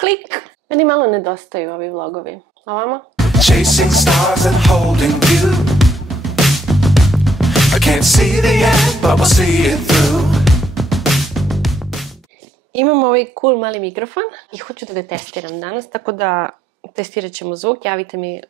Klik! Meni malo nedostaju ovi vlogovi. A vama? Chasing stars and holding you. I can't see the end, but we'll see it through. Imam ovaj cool mali mikrofon i hoću da ga testiram danas, tako da testirat ćemo zvuk. Javite mi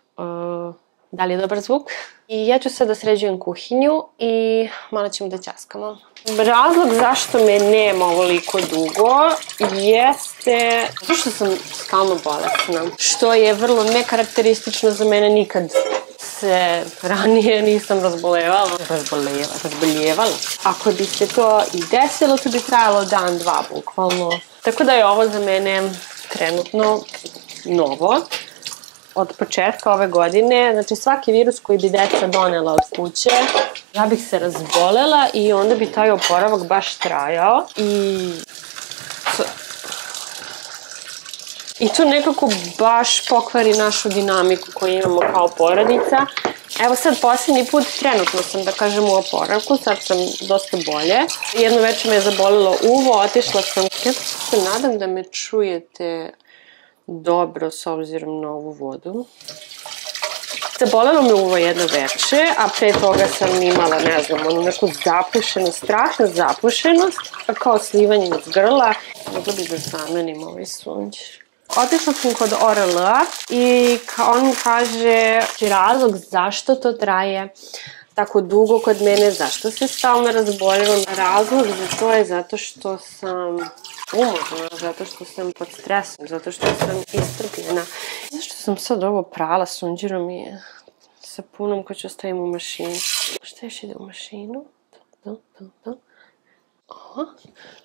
da li je dobar zvuk. I ja ću sad da sređujem kuhinju i malo ćemo da ćaskamo. Razlog zašto me nema ovoliko dugo jeste zato što sam stalno bolesna, što je vrlo nekarakteristično za mene. Nikad se ranije nisam razboljevala. Ako bi se to i desilo, to bi trajalo dan, dva bukvalno. Tako da je ovo za mene trenutno novo. Od početka ove godine, znači svaki virus koji bi deca donela od kuće, ja bih se razbolela i onda bi taj oporavak baš trajao i to nekako baš pokvari našu dinamiku koju imamo kao porodica. Evo sad posljednji put, trenutno sam da kažem u oporavku, sad sam dosta bolje. Jedno večer me je zabolilo uvo, otišla sam, ja se nadam da me čujete dobro s obzirom na ovu vodu. Zabolelo me uvo jedno veče, a pre toga sam imala, ne znam, onu neku zapušenost, strašna zapušenost, kao slivanje iz grla. Mogla bih da zamenim ovaj sunđer. Otišla sam kod ORL-a i on kaže razlog zašto to traje tako dugo kod mene, zašto se stalno razboljevam. Razlog za to je zato što sam umorna, zato što sam pod stresom, zato što sam iscrpljena. Zašto sam sad ovo prala sunđerom i sapunom koji ću stavim u mašinu. Šta još ide u mašinu?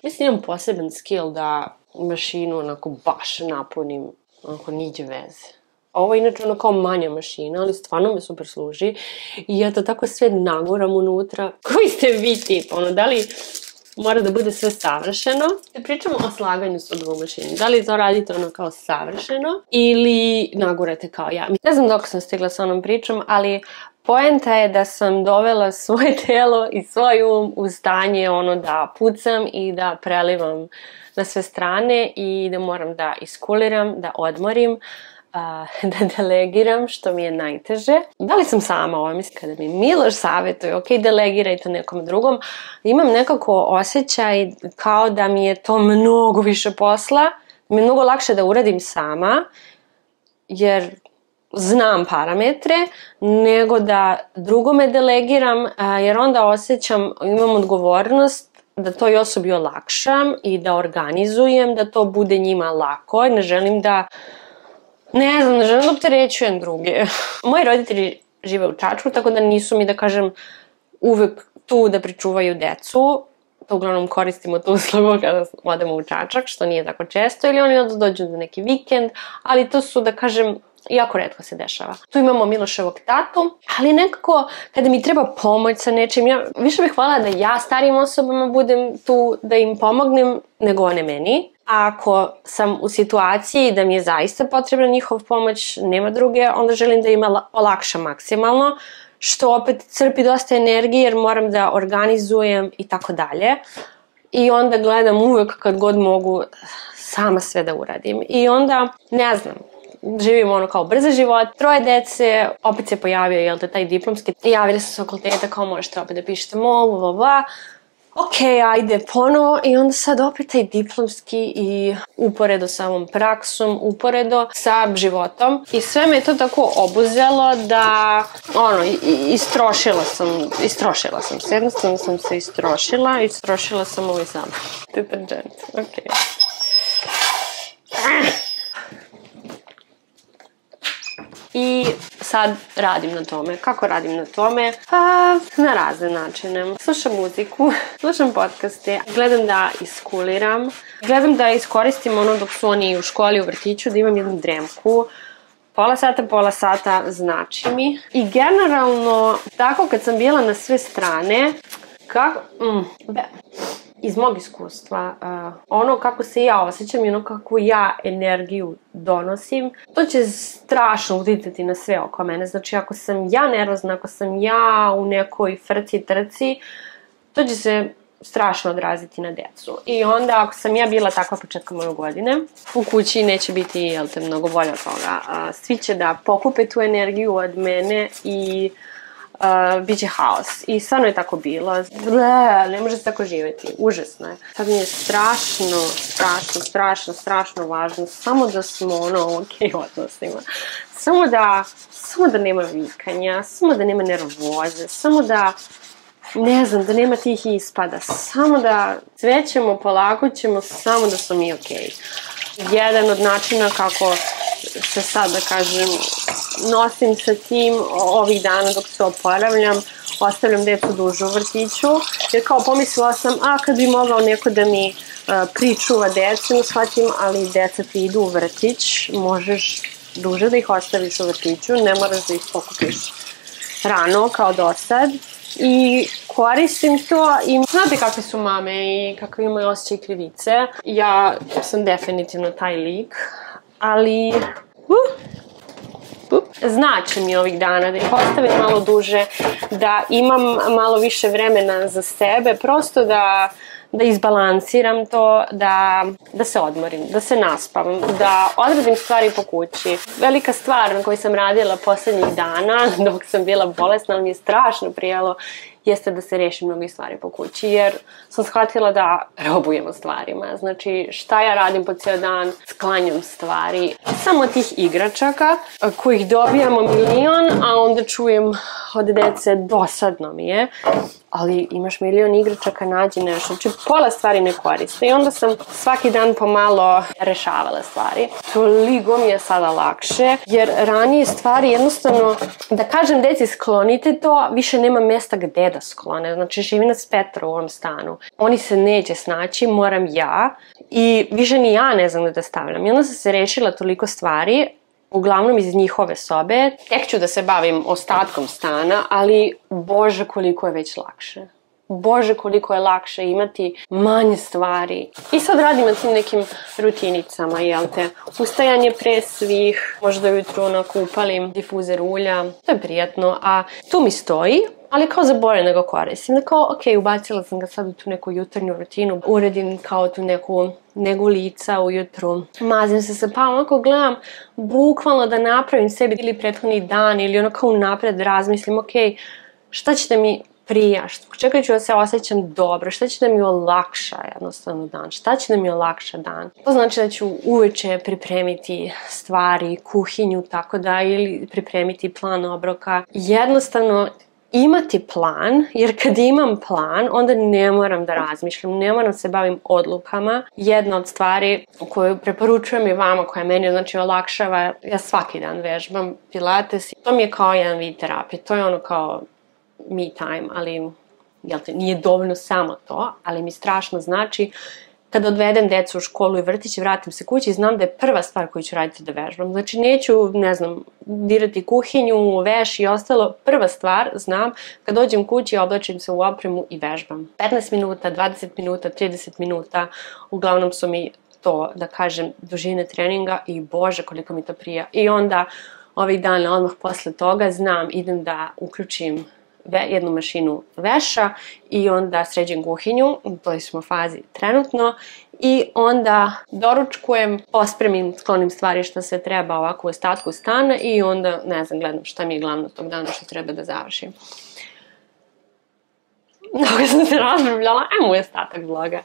Mislim, imam poseban skill da mašinu onako baš napunim, onako niđe veze. Ovo je inače ono kao manja mašina, ali stvarno me super služi. I ja to tako sve naguram unutra. Koji ste vi tip? Ono, da li mora da bude sve savršeno? Pričamo o slaganju sa dvom mašini. Da li to radite ono kao savršeno ili nagurate kao ja? Ne znam dok sam stigla sa onom pričom, ali poenta je da sam dovela svoje telo i svoj u stanje ono da pucam i da prelivam na sve strane i da moram da iskuliram, da odmorim, da delegiram, što mi je najteže. Da li sam sama ovo? Mislim, kada mi Miloš savjetuje, ok, delegirajte nekom drugom, imam nekako osjećaj kao da mi je to mnogo više posla, mi je mnogo lakše da uradim sama, jer znam parametre, nego da drugome delegiram, jer onda osjećam, imam odgovornost da toj osobi olakšam i da organizujem, da to bude njima lako. Ne želim da ne želim da opterećujem druge. Moji roditelji žive u Čačku, tako da nisu mi, da kažem, uvek tu da pričuvaju decu. To uglavnom koristimo tu uslugu kada odemo u Čačak, što nije tako često, ili oni onda dođu za neki vikend, ali to su, da kažem, jako retko se dešava. Tu imamo Miloševog tatu, ali nekako kada mi treba pomoć sa nečim, ja više bih hvala da ja starijim osobama budem tu da im pomognem nego one meni. A ako sam u situaciji da mi je zaista potrebna njihov pomoć, nema druge, onda želim da im olakšam maksimalno, što opet crpi dosta energije jer moram da organizujem i tako dalje. I onda gledam uvek kad god mogu sama sve da uradim. I onda, ne znam, živimo ono kao brze život, 3 dece, opet se pojavio, jel te, taj diplomski. Javili su s fakulteta kao možete opet da pišete mol, bla. Ok, ajde, ponovo, i onda sad opet taj diplomski i uporedo sa ovom praksom, uporedo sa životom. I sve me to tako obuzelo da, ono, istrošila sam se, jednostavno sam se istrošila sam ovaj sam deterđent, ok. I sad radim na tome. Kako radim na tome? Pa, na razne načine. Slušam muziku, slušam podcaste, gledam da iskuliram, gledam da iskoristim ono dok su oni u školi, u vrtiću, da imam jednu dremku. Pola sata znači mi. I generalno, tako kad sam bila na sve strane, iz mog iskustva, ono kako se ja osjećam i ono kakvu ja energiju donosim, to će strašno uticati na sve oko mene. Znači, ako sam ja nervozna, ako sam ja u nekoj frci, trci, to će se strašno odraziti na decu. I onda, ako sam ja bila takva početkom ove godine, u kući neće biti, jel te, mnogo bolje od toga. Svi će da pokupe tu energiju od mene i bit će haos. I stvarno je tako bilo. Ne može se tako živjeti. Užasno je. Sad mi je strašno važno samo da smo ok odnosima. Samo da nema vikanja, samo da nema nervoze, samo da, ne znam, da nema tih ispada, samo da cvećemo, polako ćemo, samo da smo mi okej. Jedan od načina kako se sad, da kažem, nosim sa tim ovih dana dok se oporavljam, ostavljam decu duže u vrtiću, jer kao pomislila sam, kad bi mogao neko da mi pričuva decu, shvatim, ali deca ti idu u vrtić, možeš duže da ih ostaviš u vrtiću, ne moraš da ih pokupiš rano kao do sad. I koristim to i znate kakve su mame i kakve imaju osjećaj krivice. Ja sam definitivno taj lik, ali znači mi ovih dana da ih ostavim malo duže, da imam malo više vremena za sebe, prosto da izbalansiram to, da se odmorim, da se naspavam, da odradim stvari po kući. Velika stvar na kojoj sam radila poslednjih dana dok sam bila bolesna, ali mi je strašno prijelo, jeste da se rešim mnogih stvari po kući, jer sam shvatila da robujemo stvarima. Znači, šta ja radim po cijel dan? Sklanjam stvari. Samo tih igračaka kojih dobijamo milion, a onda čujem od dece, dosadno mi je, ali imaš milion igračaka, nađi nešto. Znači, pola stvari ne koriste i onda sam svaki dan pomalo rešavala stvari. Toliko mi je sada lakše, jer ranije stvari jednostavno, da kažem deci sklonite to, više nema mesta gde da sklone. Znači, živi nas 5 u ovom stanu. Oni se neće snaći, moram ja i više ni ja ne znam da stavljam. I onda sam se rešila toliko stvari, uglavnom iz njihove sobe. Tek ću da se bavim ostatkom stana, ali Bože koliko je već lakše. Bože koliko je lakše imati manje stvari. I sad radim na tim nekim rutinicama, jel te? Ustajanje pre svih, možda ujutru onako upalim difuzer ulja, to je prijatno, a tu mi stoji, ali kao zaboravim da ga koristim. Da kao, ok, ubacila sam ga sad u tu neku jutarnju rutinu, uredim kao tu neku negu lica ujutru, mazim se sa pa onako gledam bukvalno da napravim sebi ili prethodni dan ili onako unapred razmislim, ok, šta će da mi prija, čekaj ću da se osjećam dobro, šta će da mi olakša jednostavno dan, šta će da mi olakša dan. To znači da ću uveče pripremiti stvari, kuhinju, tako da, ili pripremiti plan obroka. Jednostavno imati plan, jer kad imam plan, onda ne moram da razmišljam, ne moram se bavim odlukama. Jedna od stvari koju preporučujem i vama, koja meni znači olakšava, ja svaki dan vežbam pilates. To mi je kao jedan vid terapije, to je ono kao me time, ali jel te, nije dovoljno samo to, ali mi strašno znači kada odvedem decu u školu i vrtić i vratim se kući, znam da je prva stvar koju ću raditi da vežbam. Znači neću, ne znam, dirati kuhinju, veš i ostalo. Prva stvar, znam, kad dođem kući, oblačim se u opremu i vežbam. 15 minuta, 20 minuta, 30 minuta, uglavnom su mi to, da kažem, dužine treninga i Bože koliko mi to prija. I onda ovih dana, odmah posle toga, znam, idem da uključim jednu mašinu veša i onda sređem kuhinju, u toj smo fazi trenutno, i onda doručkujem, pospremim, sklonim stvari što se treba ovako u ostatku stana i onda, ne znam, gledam šta mi je glavno tog dana što treba da završim. Mnogo sam se razbrbljala, ajmo u ostatak vloga.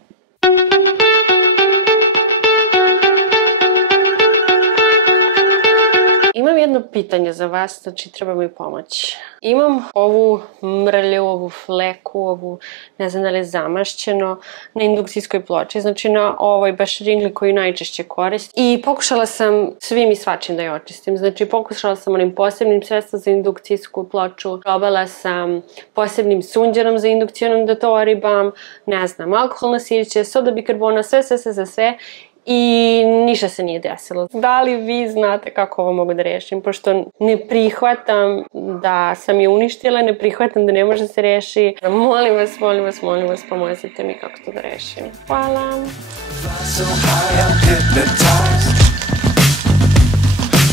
Imam jedno pitanje za vas, znači treba mi pomoć. Imam ovu mrlju, ovu fleku, ovu, ne znam da li je zamašćeno, na indukcijskoj ploči, znači na ovoj baš ringli koju najčešće koristim. I pokušala sam svim i svačim da je očistim. Znači pokušala sam onim posebnim sredstvom za indukcijsku ploču, probala sam posebnim sunđerom za indukcijom da to oribam, ne znam, alkoholno sirće, soda bikarbona, sve. I ništa se nije desilo. Da li vi znate kako ovo mogu da rešim? Pošto ne prihvatam da sam je uništila, ne prihvatam da ne može da se reši. Molim vas, pomozite mi kako to da rešim. Hvala. So high I'm hypnotized.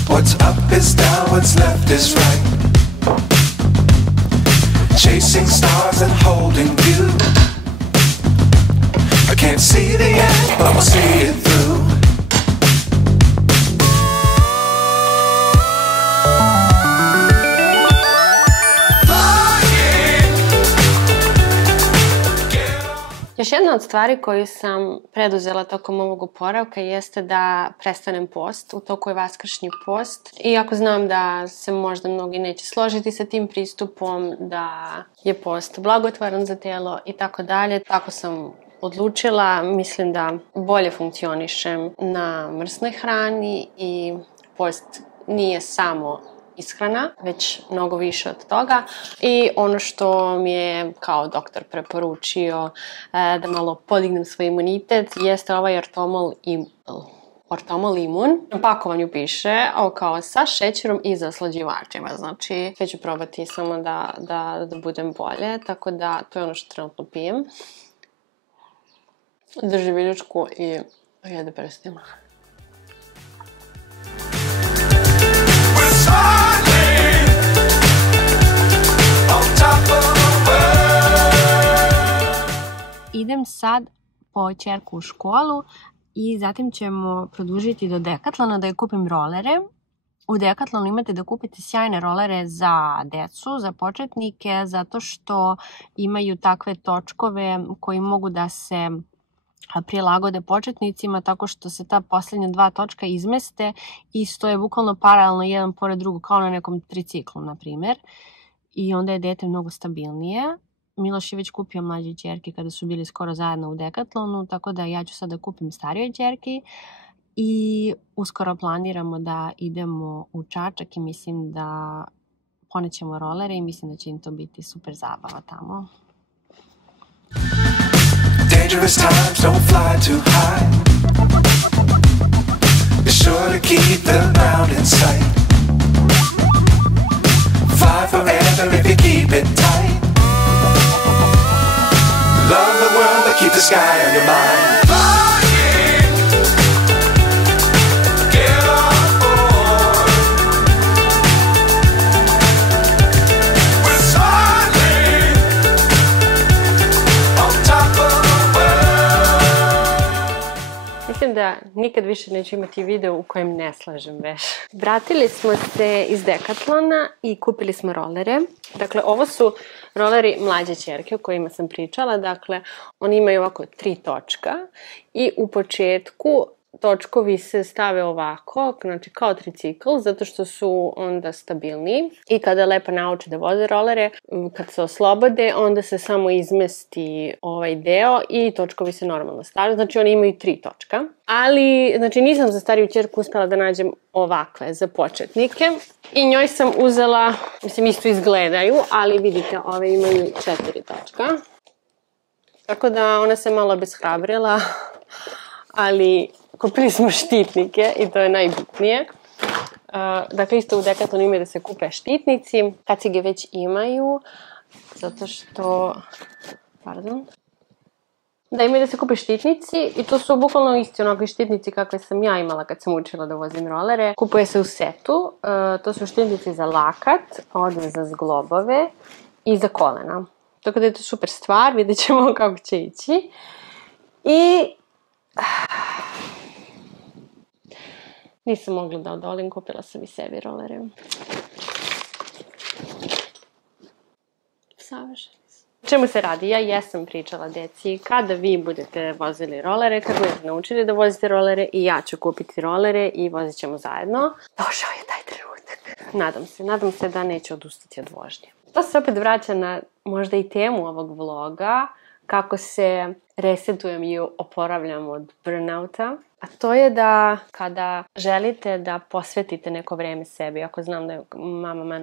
What's up is down, what's left is right. Chasing stars and holding you. can't see the end, but we'll see it through. Još jedna od stvari koju sam preduzela tokom ovog oporavka jeste da prestanem post. U toku je vaskršnji post. Iako znam da se možda mnogi neće složiti sa tim pristupom, da je post blagotvoran za telo i tako dalje, tako sam odlučila. Mislim da bolje funkcionišem na mrsnoj hrani i post nije samo ishrana, već mnogo više od toga. I ono što mi je kao doktor preporučio da malo podignem svoj imunitet jeste ovaj Ortomol Imun. Na pakovanju piše kao sa šećerom i zaslađivačima. Znači, sve ću probati samo da budem bolje, tako da to je ono što trenutno pijem. Drži viljučku i jede prstima. Idem sad po ćerku u školu i zatim ćemo produžiti do Decathlona da joj kupim rolere. U Decathlonu imate da kupite sjajne rolere za decu, za početnike, zato što imaju takve točkove koji mogu da se prilagode početnicima tako što se ta posljednja dva točka izmeste i stoje bukvalno paralelno jedan pored drugog, kao na nekom triciklu, na primjer. I onda je dete mnogo stabilnije. Miloš je već kupio mlađe ćerke kada su bili skoro zajedno u Decathlonu, tako da ja ću sad da kupim starijoj ćerki i uskoro planiramo da idemo u Čačak i mislim da ponećemo rolere i mislim da će im to biti super zabava tamo. Dangerous times, don't fly too high. Be sure to keep the ground in sight. Fly forever if you keep it tight. Love the world, but keep the sky on your mind. Flying, get on board. We're soaring on top of the world. Mislim da nikad više neću imati video u kojem ne slažem veš. Vratili smo se iz Decathlona i kupili smo rolere. Dakle, ovo su roleri mlađe ćerke o kojima sam pričala. Dakle, oni imaju ovako 3 točka i u početku točkovi se stave ovako, znači kao tricikl, zato što su onda stabilni. I kada lepo nauče da voze rolere, kad se oslobode, onda se samo izmesti ovaj deo i točkovi se normalno stavljaju. Znači, oni imaju 3 točka. Ali, znači, nisam za stariju ćerku uspela da nađem ovakve za početnike. I njoj sam uzela, mislim, isto izgledaju, ali vidite, ove imaju 4 točka. Tako da ona se malo obeshrabrila, ali kupili smo štitnike i to je najbitnije. Dakle, isto u Decathlonu imaju da se kupe štitnici, kacige već imaju, zato što, da imaju da se kupe štitnici i to su bukvalno isti onakvi štitnici kakve sam ja imala kad sam učila da vozim rolere. Kupuje se u setu, to su štitnici za lakat, ovdje za zglobove i za kolena. Tako da je to super stvar, vidjet ćemo kako će ići. I nisam mogla da odolim, kupila sam i sebi rolere. Savršeni su. Čemu se radi? Ja jesam pričala deci, kada vi budete vozili rolere, kad budete naučili da vozite rolere i ja ću kupiti rolere i vozit ćemo zajedno. Došao je taj trenutak. Nadam se da neću odustati od vožnje. To se opet vraća na možda i temu ovog vloga, kako se resetujem i oporavljam od burnouta. A to je da kada želite da posvetite neko vreme sebi, ako znam da je mama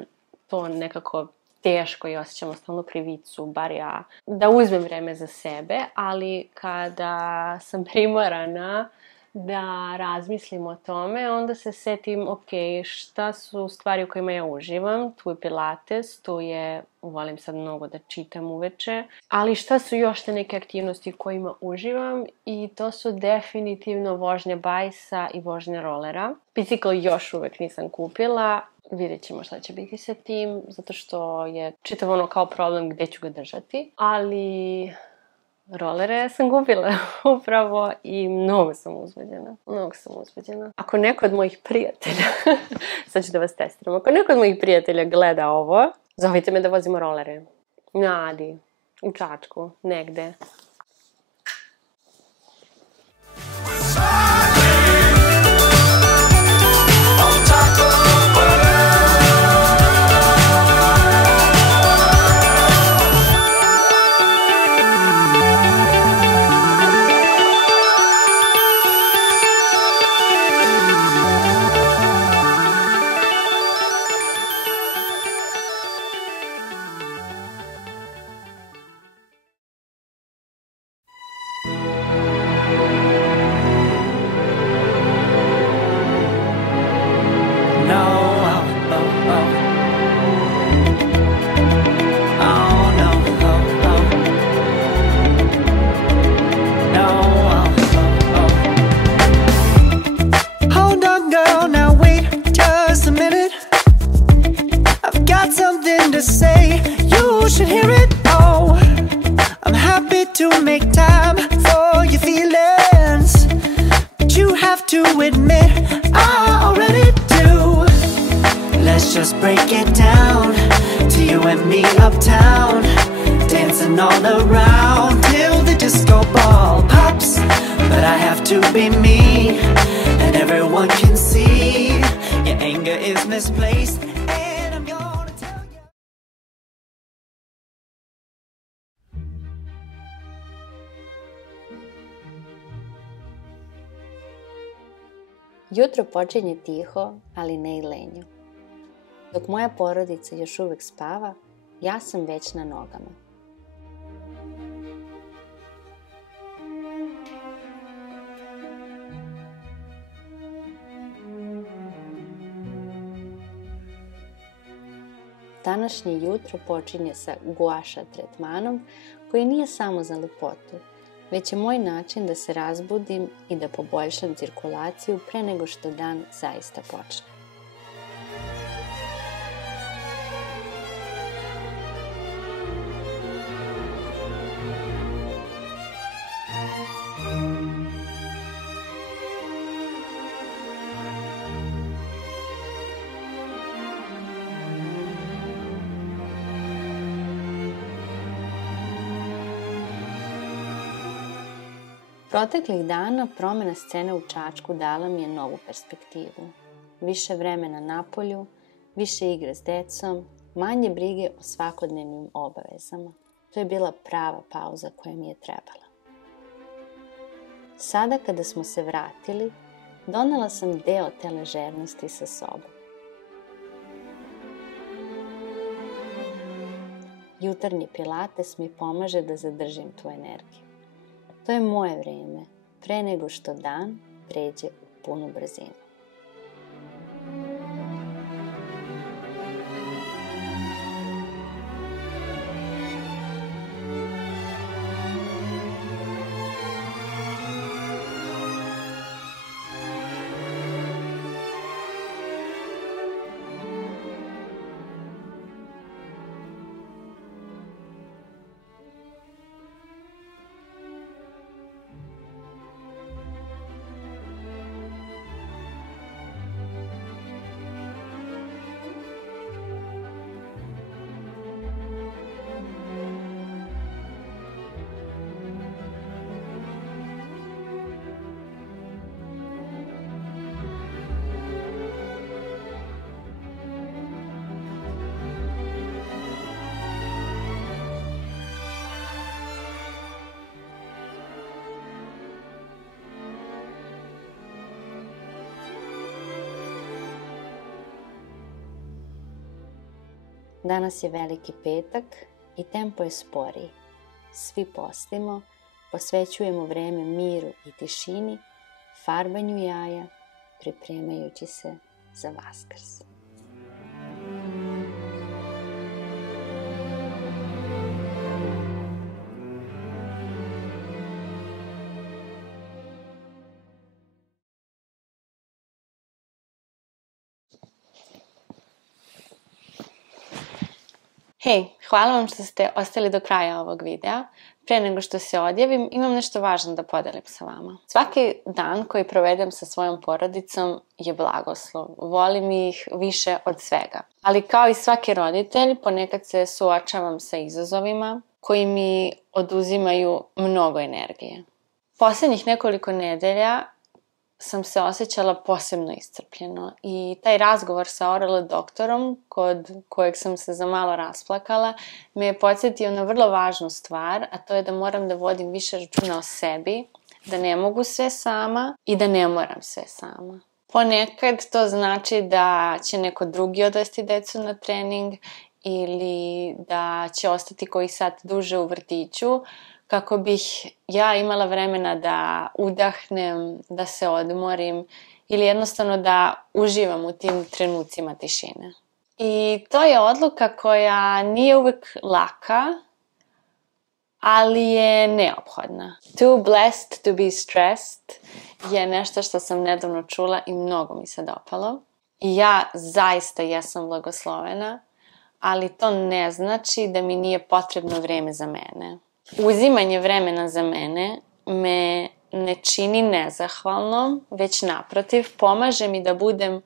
to nekako teško i osjećam stalnu krivicu, bar ja, da uzmem vreme za sebe, ali kada sam primorana da razmislim o tome, onda se setim, ok, šta su stvari u kojima ja uživam, tu je pilates, tu je, volim sad mnogo da čitam uveče, ali šta su još te neke aktivnosti u kojima uživam i to su definitivno vožnja bajsa i vožnja rolera. Bicikl još uvek nisam kupila, vidjet ćemo šta će biti sa tim, zato što je čitav ono kao problem gde ću ga držati, ali Rolere sam kupila upravo i mnogo sam uzbuđena. Ako neko od mojih prijatelja, sad ću da vas testiram, ako neko od mojih prijatelja gleda ovo, zovite me da vozimo rolere. Na Adi, u Čačku, negde. Just break it down to you and me uptown, dancing all around till the disco ball pops. But I have to be me, and everyone can see your anger is misplaced, and I'm gonna tell you. Jutro počinje tiho, ali ne i lenjo. Dok moja porodica još uvek spava, ja sam već na nogama. Današnje jutro počinje sa guaša tretmanom koji nije samo za lepotu, već je moj način da se razbudim i da poboljšam cirkulaciju pre nego što dan zaista počne. Proteklih dana promjena scene u Čačku dala mi je novu perspektivu. Više vremena napolju, više igre s decom, manje brige o svakodnevnim obavezama. To je bila prava pauza koja mi je trebala. Sada kada smo se vratili, donela sam deo te ležernosti sa sobom. Jutarnji pilates mi pomaže da zadržim tu energiju. To je moje vreme, pre nego što dan pređe u punu brzinu. Danas je Veliki petak i tempo je sporiji. Svi postimo, posvećujemo vreme miru i tišini, farbanju jaja, pripremajući se za Vaskrs. Hej, hvala vam što ste ostali do kraja ovog videa. Pre nego što se odjavim, imam nešto važno da podelim sa vama. Svaki dan koji provedem sa svojom porodicom je blagoslov. Volim ih više od svega. Ali kao i svaki roditelj, ponekad se suočavam sa izazovima koji mi oduzimaju mnogo energije. Posljednjih nekoliko nedelja sam se osjećala posebno iscrpljeno i taj razgovor sa ORL doktorom, kod kojeg sam se za malo rasplakala, me je podsjetio na vrlo važnu stvar, a to je da moram da vodim više računa o sebi, da ne mogu sve sama i da ne moram sve sama. Ponekad to znači da će neko drugi odvesti decu na trening ili da će ostati koji sat duže u vrtiću, kako bih ja imala vremena da udahnem, da se odmorim ili jednostavno da uživam u tim trenucima tišine. I to je odluka koja nije uvek laka, ali je neophodna. Too blessed to be stressed je nešto što sam nedavno čula i mnogo mi se dopalo. I ja zaista jesam blagoslovena, ali to ne znači da mi nije potrebno vreme za mene. Uzimanje vremena za mene me ne čini nezahvalnom, već naprotiv, pomaže mi da budem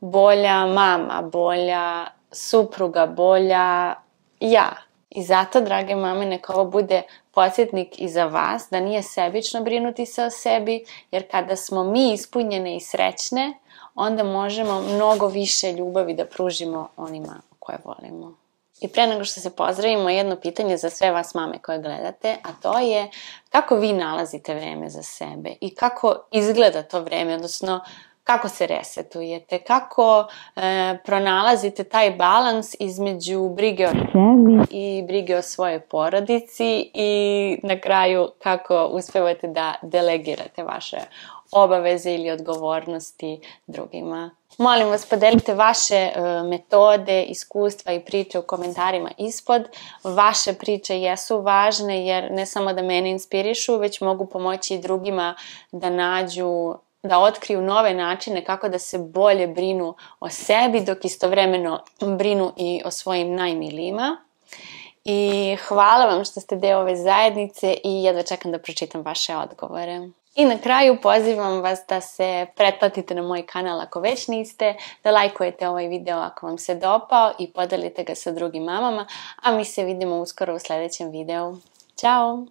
bolja mama, bolja supruga, bolja ja. I zato, drage mame, neka ovo bude podsjetnik i za vas da nije sebično brinuti se o sebi, jer kada smo mi ispunjene i srećne, onda možemo mnogo više ljubavi da pružimo onima koje volimo. I pre nego što se pozdravimo, jedno pitanje za sve vas mame koje gledate, a to je kako vi nalazite vreme za sebe i kako izgleda to vreme, odnosno kako se resetujete, kako pronalazite taj balans između brige o sebi i brige o svojoj porodici i na kraju kako uspevate da delegirate vaše obaveze ili odgovornosti drugima. Molim vas, podelite vaše metode, iskustva i priče u komentarima ispod. Vaše priče jesu važne jer ne samo da mene inspirišu, već mogu pomoći i drugima da otkriju nove načine kako da se bolje brinu o sebi, dok istovremeno brinu i o svojim najmilijima. I hvala vam što ste deo ove zajednice i jedva čekam da pročitam vaše odgovore. I na kraju pozivam vas da se pretplatite na moj kanal ako već niste, da lajkujete ovaj video ako vam se dopao i podelite ga sa drugim mamama, a mi se vidimo uskoro u sljedećem videu. Ćao!